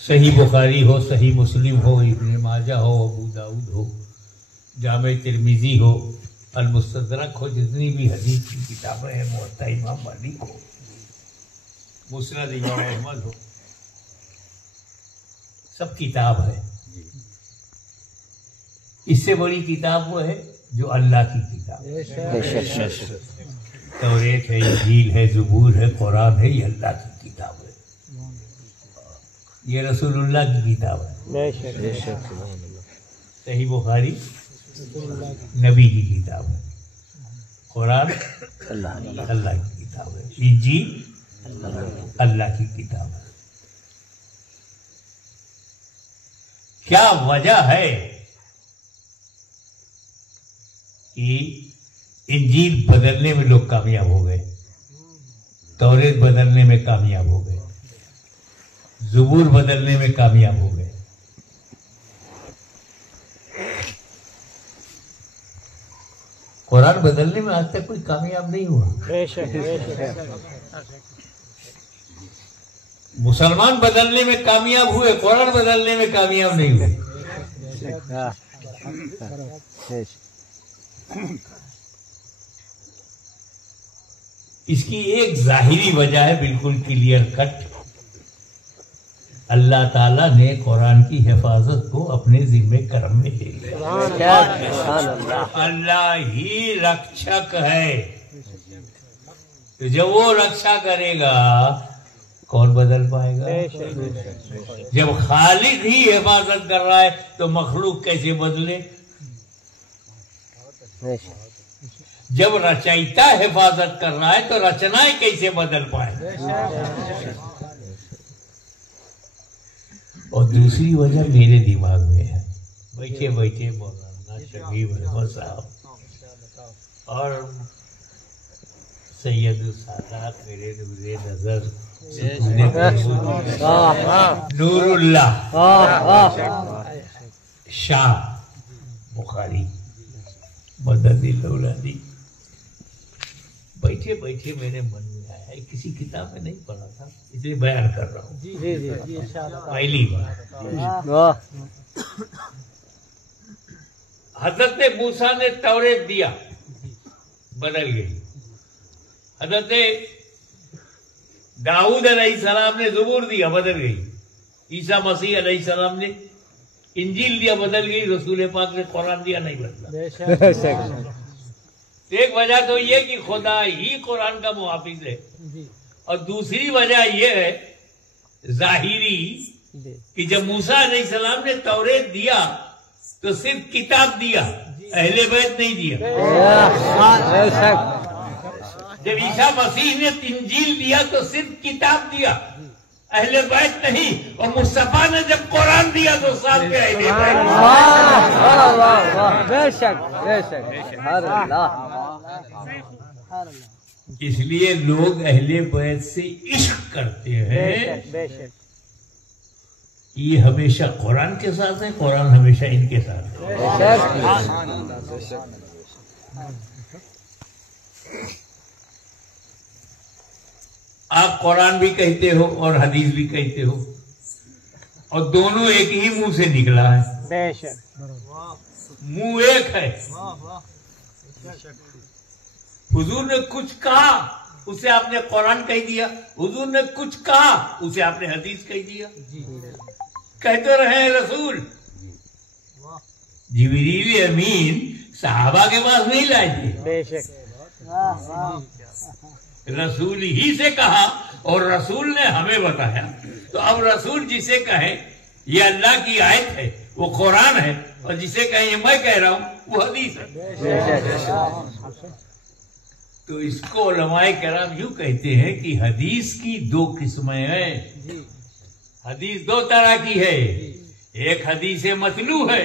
सही बुखारी हो, सही मुस्लिम हो, इब्ने माजा हो, अबू दाऊद हो, जामे तिरमिजी हो, अल मुस्तदरक हो, जितनी भी हदीस की किताबें हैं, मुवत्ता इमाम मालिक हो, मुस्नद इमाम अहमद हो, सब किताब है। इससे बड़ी किताब वो है जो अल्लाह की किताब है। तौरेत है, इंजील है, ज़बूर है, कुरान है, ये अल्लाह की किताब है। ये रसूलुल्लाह की किताब है। सही बुखारी नबी की किताब है, कुरान अल्लाह की किताब है, इंजील अल्लाह की किताब है। क्या वजह है कि इंजील बदलने में लोग कामयाब हो गए, तौरेत बदलने में कामयाब हो गए, ज़बूर बदलने में कामयाब हो गए? कुरान बदलने में आज तक कोई कामयाब नहीं हुआ। मुसलमान बदलने में कामयाब हुए, कुरान बदलने में कामयाब नहीं हुए। इसकी एक जाहिरी वजह है, बिल्कुल क्लियर कट, अल्लाह ताला ने कुरान की हिफाजत को अपने जिम्मे करम में ले लिया। अल्लाह ही रक्षक है, तो जब वो रक्षा करेगा कौन बदल पाएगा? जब खालिक ही हिफाजत कर रहा है तो मखलूक कैसे बदले? जब रचयिता हिफाजत कर रहा है तो रचनाएं कैसे बदल पाए? और दूसरी वजह मेरे दिमाग में है, बैठे बैठे मौलाना शबीब अहमद साहब और सैयद सादात मेरे नूरे नजर नूरुल्लाह शाह बुखारी मददी, बैठे बैठे मेरे मन में आया, किसी किताब में नहीं पढ़ा था इसलिए बयान कर रहा हूँ। पहली बार हजरत मूसा ने तौरेत दिया, बदल गई। हजरत दाऊद अलैहिस्सलाम ने ज़बूर दिया, बदल गई। ईसा मसीह अलैहिस्सलाम ने इंजील दिया, बदल गई। रसूल पाक ने कुरान दिया, नहीं बदला। एक वजह तो ये कि खुदा ही कुरान का मुहाफिज है, और दूसरी वजह ये है जाहिरी कि जब मूसा अलैहिस्सलाम ने तौरेत दिया तो सिर्फ किताब दिया, अहले बैत नहीं दिया। जब ईसा मसीह ने इंजील दिया तो सिर्फ किताब दिया, अहले बैत नहीं। और मुस्तफा ने जब कुरान दिया तो साथ में अहले बैत। इसलिए लोग अहले बैत से इश्क करते हैं। ये हमेशा कुरान के साथ है, कुरान हमेशा इनके साथ है। आप कुरान भी कहते हो और हदीस भी कहते हो, और दोनों एक ही मुंह से निकला है। मुंह एक है। हुजूर ने कुछ कहा उसे आपने कुरान कह दिया, हुजूर ने कुछ कहा उसे आपने हदीस कह दिया। कहते रहे रसूल। जिब्रील अमीन सहाबा के पास नहीं लाए थे, रसूल ही से कहा और रसूल ने हमें बताया। तो अब रसूल जिसे कहे ये अल्लाह की आयत है, वो कुरान है, और जिसे कहे मैं कह रहा हूं वो हदीस है। तो इसको उलमाए कराम यूं कहते हैं कि हदीस की दो किस्में हैं। हदीस दो तरह की है, एक हदीस मतलू है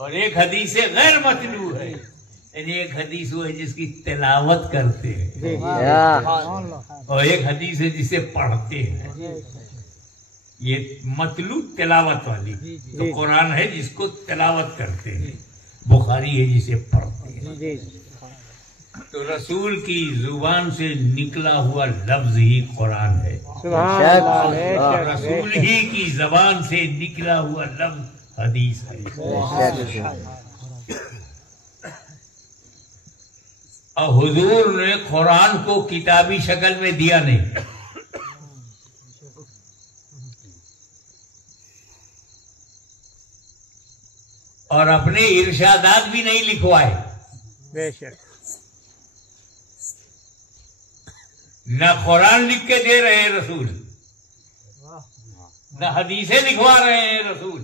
और एक हदीस गैर मतलू है। यानी एक हदीस वो है जिसकी तिलावत करते हैं, और एक हदीस है जिसे पढ़ते हैं। ये मतलू तिलावत वाली, तो कुरान है जिसको तिलावत करते हैं, बुखारी है जिसे पढ़ते हैं। तो रसूल की जुबान से निकला हुआ लफ्ज ही कुरान है। और रसूल ही की जबान से निकला हुआ लफ्ज हदीस है। और हुजूर ने कुरान को किताबी शक्ल में दिया नहीं, और अपने इरशादात भी नहीं लिखवाए। बेशक न कुरान लिख के दे रहे हैं रसूल, न हदीसें लिखवा रहे हैं रसूल।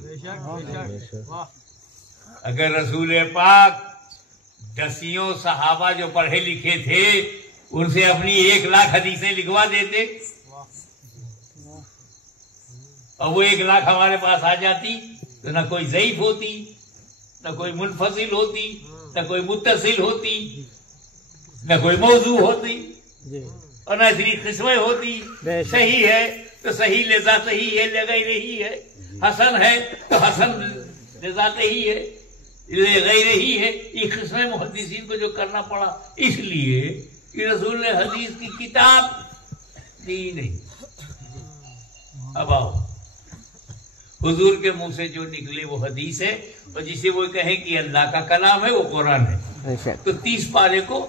अगर रसूल पाक दसियों सहाबा जो पढ़े लिखे थे उनसे अपनी 1,00,000 हदीसें लिखवा देते और वो 1,00,000 हमारे पास आ जाती तो न कोई ज़ईफ होती, न कोई मुनफसिल होती, न कोई मुत्तसिल होती, न कोई मौजू होती, और न इतनी किस्में होती। सही है तो सही लेजाते ही है, लगाई रही है। हसन है तो हसन लेजाते ही है, ले गई रही है। ये किस्में मुहद्दिसीन को जो करना पड़ा इसलिए कि रसूल ने हदीस की किताब दी नहीं। अब आओ, हुजूर के मुंह से जो निकले वो हदीस है, और जिसे वो कहे कि अल्लाह का कलाम है वो कुरान है। तो 30 पारे को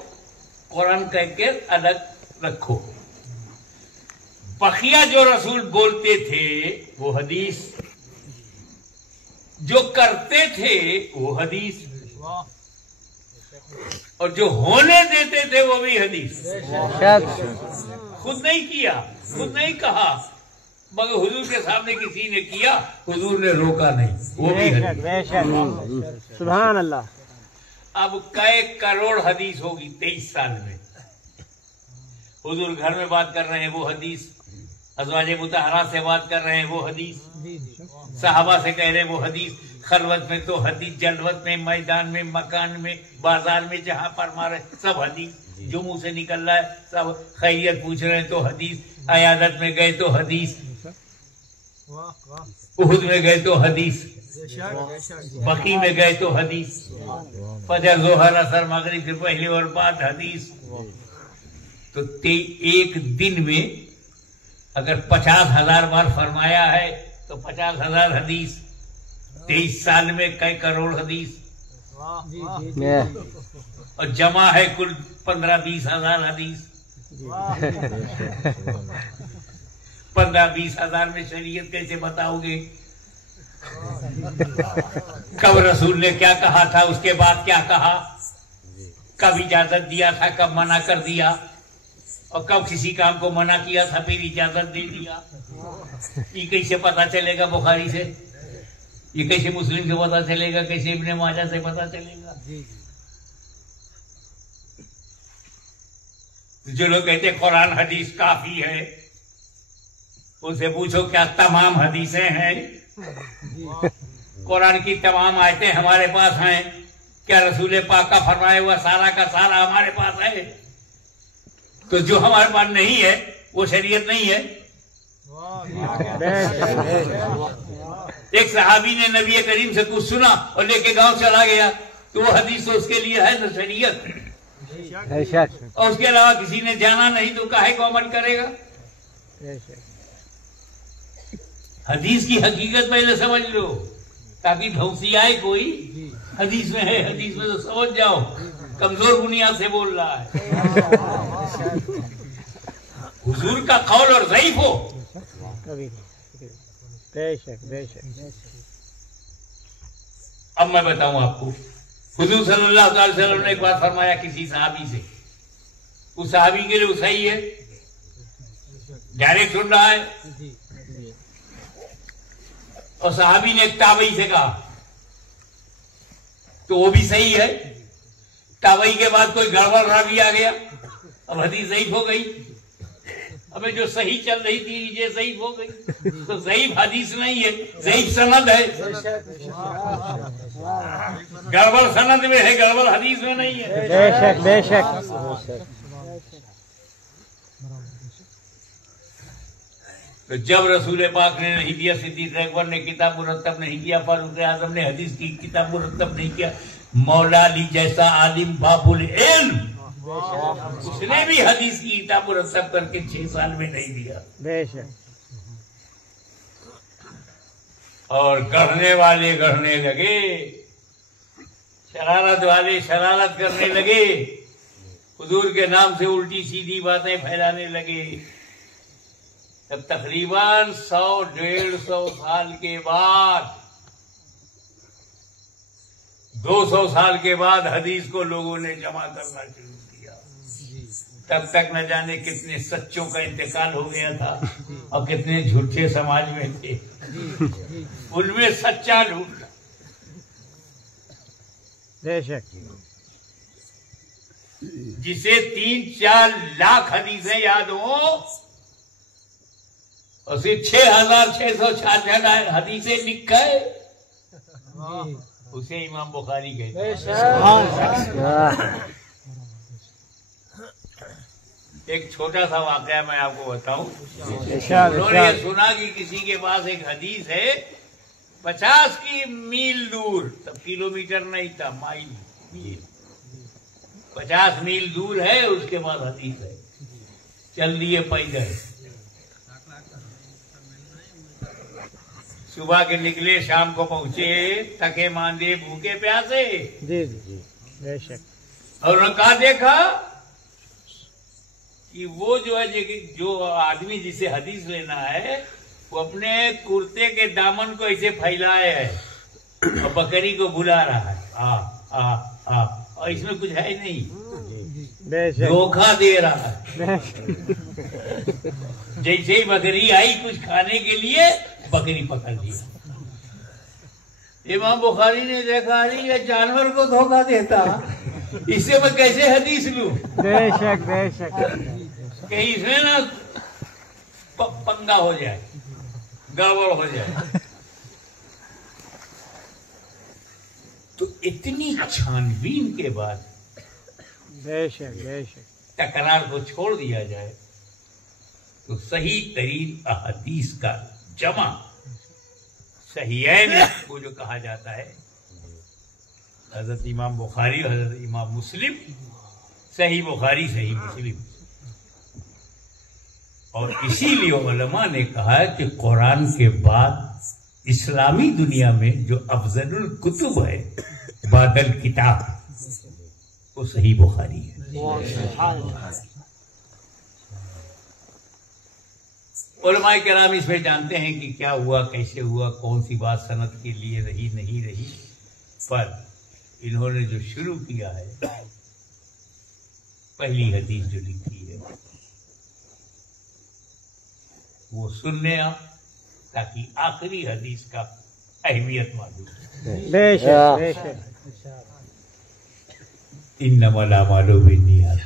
कुरान कह के अलग रखो। बकिया जो रसूल बोलते थे वो हदीस, जो करते थे वो हदीस, और जो होने देते थे वो भी हदीस। खुद नहीं किया, खुद नहीं कहा, मगर हुजूर के सामने किसी ने किया, हुजूर ने रोका नहीं, वो भी हदीस। सुभान अल्लाह। अब कई करोड़ हदीस होगी 23 साल में। हुजूर घर में बात कर रहे हैं वो हदीस, अज़वाजे मुतहरा से बात कर रहे हैं वो हदीस, सहाबा से कह रहे हैं वो हदीस, खलवत में तो हदीस, जलवत में, मैदान में, मकान में, बाजार में, जहां पर मारे सब हदीस, जो मुंह से निकल रहा है सब, खैरियत पूछ रहे हैं तो हदीस, अयादत में गए तो हदीस, उहुद में गए तो हदीस, बकी में गए तो हदीस, फजर जोहर असर मगरिब के पहले और बाद हदीस। तो एक दिन में अगर 50,000 बार फरमाया है तो 50,000 हदीस, 23 साल में कई करोड़ हदीस, और जमा है कुल 15-20 हजार हदीस। 15-20 हजार में शरीयत कैसे बताओगे? कब रसूल ने क्या कहा था, उसके बाद क्या कहा, कब इजाजत दिया था, कब मना कर दिया, और कब किसी काम को मना किया था फिर इजाजत दे दिया। ये कैसे पता चलेगा बुखारी से, ये कैसे मुस्लिम से पता चलेगा, कैसे इब्ने माजा से पता चलेगा? जो लोग कहते कुरान हदीस काफी है, उनसे पूछो क्या तमाम हदीसें हैं? कुरान की तमाम आयतें हमारे पास हैं? क्या रसूल पाक का फरमाया हुआ सारा का सारा हमारे पास है? तो जो हमारे पास नहीं है वो शरीयत नहीं है। एक सहाबी ने नबी करीम से कुछ सुना और लेके गांव चला गया, तो वो हदीस तो उसके लिए है ना शरीयत, और उसके अलावा किसी ने जाना नहीं तो काहे को अमल करेगा? हदीस की हकीकत पहले समझ लो ताकि भौसी आए कोई हदीस में है, हदीस में तो समझ जाओ कमजोर बुनियाद से बोल रहा है। हुजूर का कौल और ज़ईफ हो कभी बेशक बेशक। अब मैं बताऊं आपको, हुजूर सल्लल्लाहु अलैहि वसल्लम ने एक बात फरमाया किसी सहाबी से, उस सहाबी के लिए वो सही है, डायरेक्ट सुन रहा है, और सहाबी ने एक ताबई से कहा तो वो भी सही है। ताबई के बाद कोई गड़बड़ रावी आ गया, अब हदीस ज़ईफ हो गई। अबे जो सही चल रही थी ये ज़ईफ हो गई, तो ज़ईफ हदीस नहीं है, ज़ईफ सनद है। गड़बड़ सनद में है, गड़बड़ हदीस में नहीं है। बेशक बेशक। तो जब रसूल पाक ने नहीं दिया, सिद्दीक़ अकबर ने किताब मुरत्तब नहीं किया, फारूक आज़म ने हदीस की किताब मुरत्तब नहीं किया, मौला अली जैसा आलिम बाबुल इल्म उसने भी हदीस की किताब मुरत्तब करके 6 साल में नहीं दिया। बेशक। और गढ़ने वाले गढ़ने लगे, शरारत वाले शरारत करने लगे, हुजूर के नाम से उल्टी सीधी बातें फैलाने लगे। तब तकरीबन 100-150 साल के बाद, 200 साल के बाद हदीस को लोगों ने जमा करना शुरू किया। तब तक न जाने कितने सच्चों का इंतकाल हो गया था और कितने झूठे समाज में थे, उनमें सच्चा ढूंढना। बेशक। जिसे 3-4 लाख हदीसें याद हो और सिर्फ 6,666 हदीसें लिख गए, उसे इमाम बुखारी कहते हैं। एक छोटा सा वाकया मैं आपको बताऊं। उन्होंने सुना कि किसी के पास एक हदीस है 50 की मील दूर, तब किलोमीटर नहीं था, मील, 50 मील दूर है, उसके पास हदीस है। चल दिए पैदल, सुबह के निकले, शाम को पहुंचे, थके मांदे भूखे प्यासे। जी जी बेशक। और उन्होंने कहा, देखा कि वो जो है, जो आदमी जिसे हदीस लेना है, वो अपने कुर्ते के दामन को ऐसे फैलाए है और बकरी को बुला रहा है, आ, और इसमें कुछ है नहीं, धोखा दे रहा है। जैसे ही बकरी आई कुछ खाने के लिए, बकरी पकड़ लिया। इमाम बुखारी ने देखा, अरे ये जानवर को धोखा देता, इससे मैं कैसे हदीस लूं? बेशक बेशक। कहीं इसमें ना पंगा हो जाए, गड़बड़ हो जाए। तो इतनी छानबीन के बाद बेशक बेशक तकरार को छोड़ दिया जाए तो सही तरीन अहदीस का जमा, सहीहैन को जो कहा जाता है, हजरत इमाम बुखारी और हजरत इमाम मुस्लिम, सही बुखारी सही मुस्लिम। और इसीलिए उलमा ने कहा है कि कुरान के बाद इस्लामी दुनिया में जो अफजलुल कुतुब है बादल किताब, वो सही बुखारी है। उलमाए किराम इसमें जानते हैं कि क्या हुआ, कैसे हुआ, कौन सी बात सनद के लिए रही नहीं रही, पर इन्होंने जो शुरू किया है, पहली हदीस जो लिखी है वो सुनने आप, ताकि आखिरी हदीस का अहमियत मालूम। बेशक बेशक। इन्नमल अमालु बिन्नियात,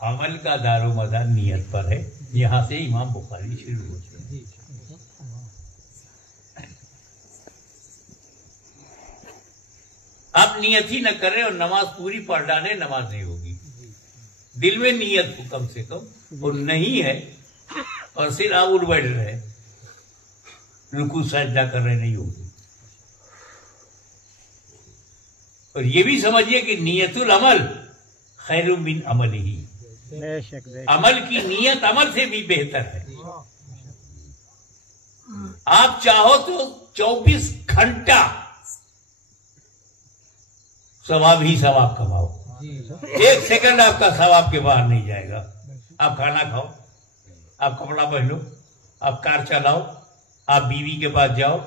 अमल का दारोमदार नियत पर है। यहां से इमाम बुखारी शुरू होते हैं। आप नियत ही न करें और नमाज पूरी पढ़ डालें, नमाज नहीं होगी। दिल में नियत हो कम से कम, और नहीं है और सिर्फ आप उठ बैठ रहे, रुकू सजदा कर रहे, नहीं होगी। और ये भी समझिए कि नियतुल अमल खैरुम मिन अमल ही, अमल की नियत अमल से भी बेहतर है। आप चाहो तो 24 घंटा सवाब ही सवाब कमाओ, 1 सेकंड आपका सवाब के बाहर नहीं जाएगा। आप खाना खाओ, आप कपड़ा पहनो, आप कार चलाओ, आप बीवी के पास जाओ,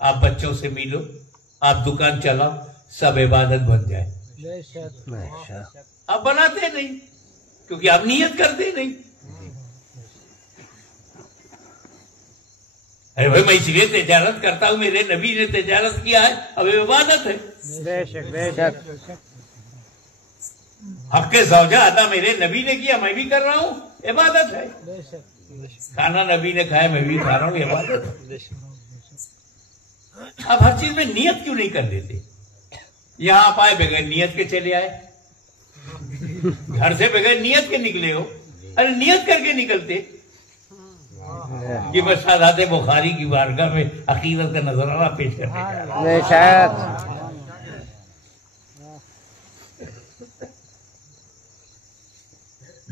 आप बच्चों से मिलो, आप दुकान चलाओ, सब इबादत बन जाए। आप बनाते नहीं, क्योंकि आप नियत करते नहीं। अरे भाई, मैं इसलिए तिजारत करता हूं, मेरे नबी ने तिजारत किया है, अब इबादत है। बेशक बेशक। हक़्क़े ज़ौजा अदा मेरे नबी ने किया, मैं भी कर रहा हूं, इबादत है। खाना नबी ने खाया, मैं भी खा रहा हूं, इबादत है। अब हर चीज में नियत क्यों नहीं कर देते? यहां आप आए बगैर नियत के चले आए, घर से बगैर नियत के निकले हो। अरे नियत करके निकलते कि बस सादाते बुखारी की बारगाह में अकीदत का नजराना पेश करने जा रहा हूं।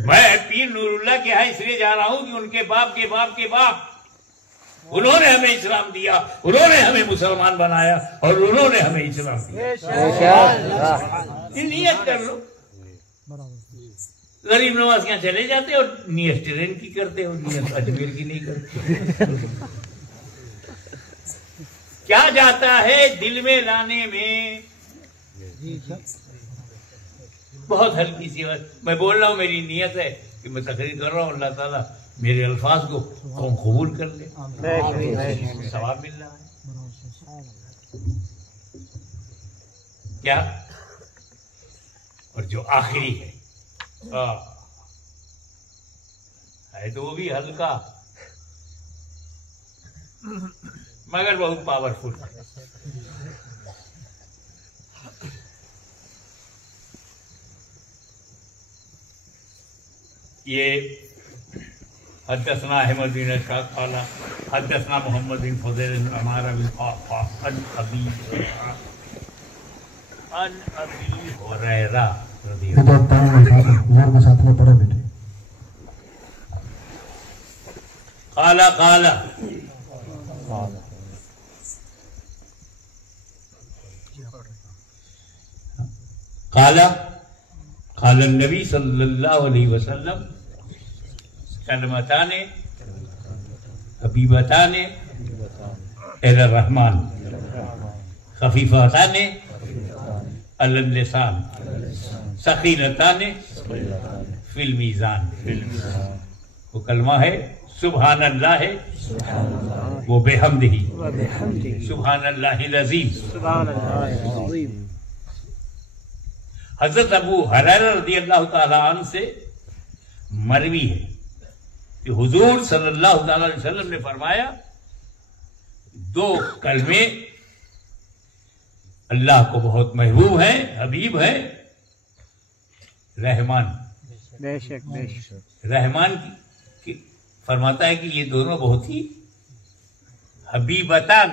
मैं पीर नूरुल्लाह के यहाँ इसलिए जा रहा हूं कि उनके बाप के बाप के बाप उन्होंने हमें इस्लाम दिया, उन्होंने हमें मुसलमान बनाया और उन्होंने हमें इस्लाम दिया। नियत कर लो। गरीब नवाज यहाँ चले जाते और नियत ट्रेन की करते हो, नियत अजमेर की नहीं करते। क्या जाता है दिल में लाने में? बहुत हल्की सी बात मैं बोल रहा हूँ, मेरी नियत है कि मैं तकरीर कर रहा हूँ, अल्लाह ताला मेरे अल्फाज को कौन कबूल कर ले, सवाब मिल रहा है क्या। और जो आखिरी है तो वो भी हल्का मगर बहुत पावरफुल। ये हदसना अहमद बिन शाह काला हदसना मोहम्मद बिन फज़ल हमारा बिन अबी हुरैरा काला काला काला काला नबी सल्लल्लाहु अलैहि वसल्लम कलमताने हबीबताने इला रहमान खफीफताने अलल लिसान सकीनताने फिल मीज़ान। वो कलमा है सुभान अल्लाह है वो बेहम्दिही सुभान अल्लाहिल अज़ीम। हजरत अबू हुरैरा रज़ियल्लाहु ताला अन्हु से मरवी है कि हुजूर सल्लल्लाहु अलैहि वसल्लम ने फरमाया दो कलमे अल्लाह को बहुत महबूब है, हबीब है। रहमान बेशक बेशक रहमान की फरमाता है कि ये दोनों बहुत ही हबीबतान,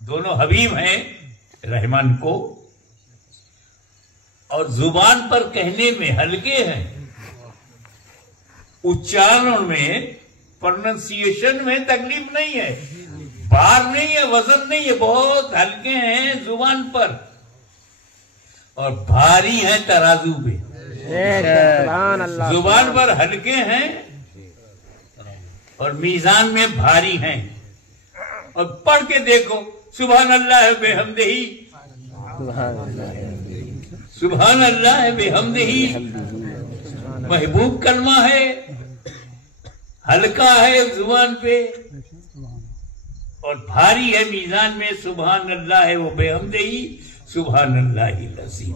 दोनों हबीब हैं रहमान को, और जुबान पर कहने में हल्के हैं, उच्चारण में प्रोनाउंसिएशन में तकलीफ नहीं है, भार नहीं है, वजन नहीं है, बहुत हल्के हैं जुबान पर और भारी हैं तराजू पे। जुबान पर हल्के हैं और मीजान में भारी हैं। और पढ़ के देखो सुभान अल्लाह बेहम्दिही सुभान अल्लाह बेहम्दिही। महबूब कलमा है, हल्का है जुबान पे और भारी है मीजान में। सुभान अल्लाह है वो बेहम्दिही सुभान अल्लाहिल अज़ीम।